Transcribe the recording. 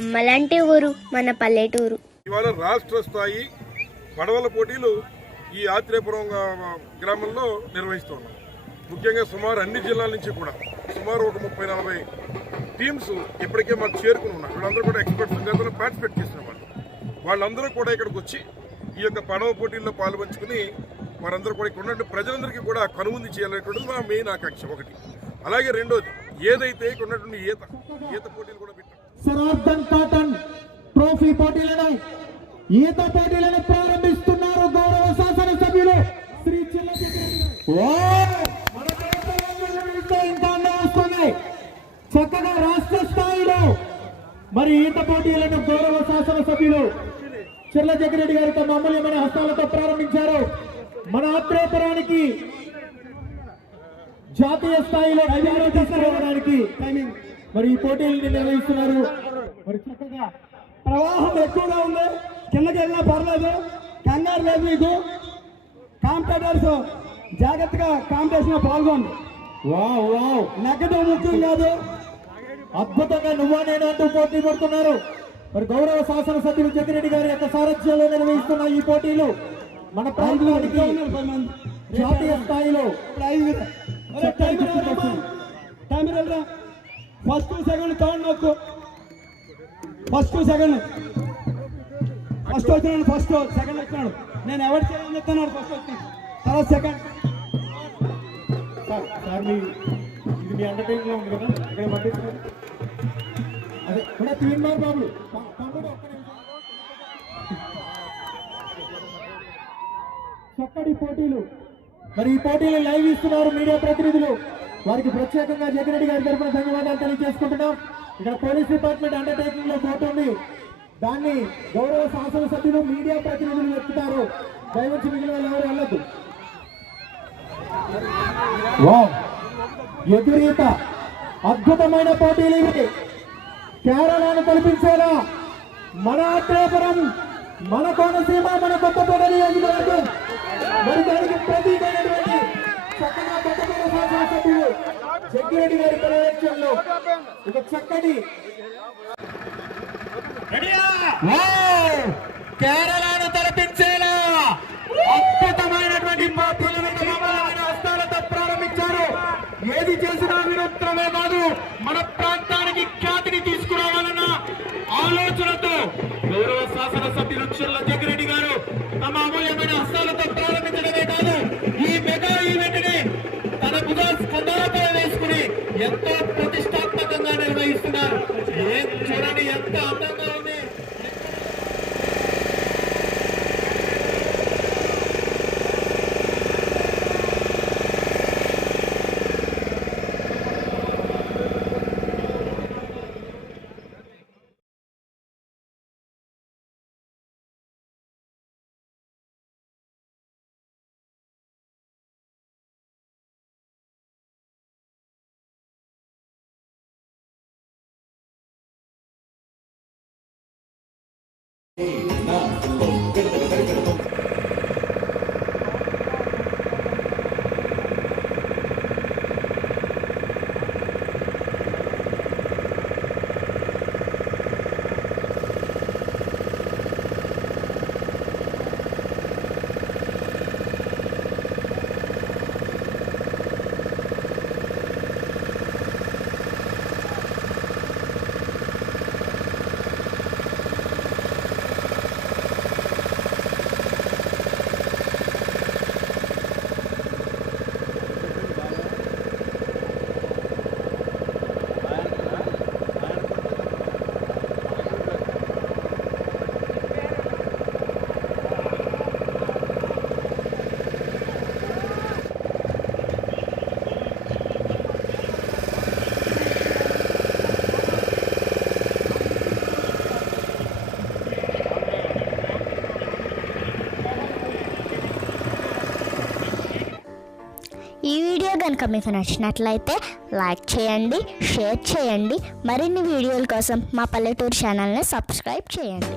అమ్మలాంటి ఊరు మన పల్లెటూరు. ఇవాళ రాష్ట్ర స్థాయి పడవల పోటీలు ఈ ఆత్రేయపురం గ్రామంలో నిర్వహిస్తున్నాం ముఖ్యంగా సుమారు అన్ని జిల్లాల నుంచి కూడా సుమారు ఒక ముప్పై నలభై టీమ్స్ ఇప్పటికే మాకు చేరుకుని ఉన్నారు. వీళ్ళందరూ కూడా ఎక్స్పర్ట్స్ గతంలో పార్టిసిపేట్ చేసిన వాళ్ళు. వాళ్ళందరూ కూడా ఇక్కడికి వచ్చి ఈ యొక్క పడవ పోటీల్లో పాల్పంచుకుని వారందరూ కూడా ఇక్కడ ఉన్నటువంటి ప్రజలందరికీ కూడా కనుముందు చేయాలనేటువంటిది మా మెయిన్ ఆకాంక్ష ఒకటి. అలాగే రెండోది ఏదైతే ఇక్కడ ఉన్నటువంటి ఈత ఈత పోటీలు కూడా పెట్టాం. సరార్థన్ కాటన్ ట్రోఫీ పోటీలను ఈత పోటీలను ప్రారంభిస్తున్నారు గౌరవ శాసన సభ్యులు శ్రీ చిల్లజగ్గి మన ఇంకా చక్కగా రాష్ట్ర స్థాయిలో మరి ఈత పోటీలను గౌరవ శాసనసభ్యులు చిర్ల జగ్గిరెడ్డి గారి తమ అమూల్యమైన హస్తాలతో ప్రారంభించారు. మన ఆత్రేయపురానికి జాతీయ స్థాయిలో అభివృద్ధి తీసుకురావడానికి మరి ఈ పోటీలు నిర్వహిస్తున్నారు. మరి చక్కగా ప్రవాహం ఎక్కువగా ఉంది. కిందకి వెళ్ళినా పర్లేదు. కంగారు లేదు మీకు. కాంపిటేటర్స్ జాగ్రత్తగా కాంపిటీషన్లో పాల్గొంది వావ్ వావ్. నెగ్గడం ముఖ్యం కాదు. అద్భుతంగా నువ్వా నేను అంటూ పోటీ పడుతున్నారు. మరి గౌరవ శాసనసభ్యులు జగ్గిరెడ్డి గారి యొక్క సారథ్యంలో నిర్వహిస్తున్న ఈ పోటీలు మన ప్రాంతానికి జాతీయ స్థాయిలో ఫస్ట్ సెకండ్ థర్డ్ నొక్కు. First second. ఫస్ట్ వచ్చినాడు ఫస్ట్ సెకండ్ వచ్చినాడు. నేను ఎవరు చేయాలని చెప్తున్నాడు ఫస్ట్ వచ్చినాడు తర్వాత సెకండ్. సార్ సార్ మీ ఇది మీ అండర్టేకింగ్లో ఉంది కదా? ఇక్కడ పంపిస్తున్నారు? అదే ఇక్కడ తీన్మార్ బాబు. చక్కటి పోటీలు. మరి ఈ పోటీలు లైవ్ ఇస్తున్నారు మీడియా ప్రతినిధులు. వారికి ప్రత్యేకంగా జగన్రెడ్డి గారి తరఫున ధన్యవాదాలు తెలియజేసుకుంటున్నాం. ఇక్కడ పోలీస్ డిపార్ట్మెంట్ అండర్టేకింగ్లో పోతుంది దాన్ని గౌరవ శాసనసభ్యులు మీడియా ప్రతినిధులు చెప్తున్నారు దయవచ్చి మిగిలిన ఎవరు వెళ్ళద్దు. వావ్! ఎదురీత అద్భుతమైన పోటీలు ఇవి. కేరళను కల్పించేలా మన అత్రేపురం మన కోనసీమ మన కొత్త కొత్తపేట నియోజకవర్గం. మరి దానికి ప్రతీకైనటువంటి జగ్గిరెడ్డి గారి పర్యవేక్షణలో. ఒక చక్కటి! కేరళను తలపించేలా అద్భుతమైనటువంటి హస్తాలతో ప్రారంభించారు. ఏది చేసినా వినూత్నమే కాదు. మన ప్రాంతానికి ఖ్యాతిని తీసుకురావాలన్న ఆలోచనతో గౌరవ శాసనసభ్యులు be a అందంగా ఉంది ఈ కనుక మీకు నచ్చినట్లయితే లైక్ చేయండి షేర్ చేయండి. మరిన్ని వీడియోల కోసం మా పల్లెటూరు ఛానల్ని సబ్స్క్రైబ్ చేయండి.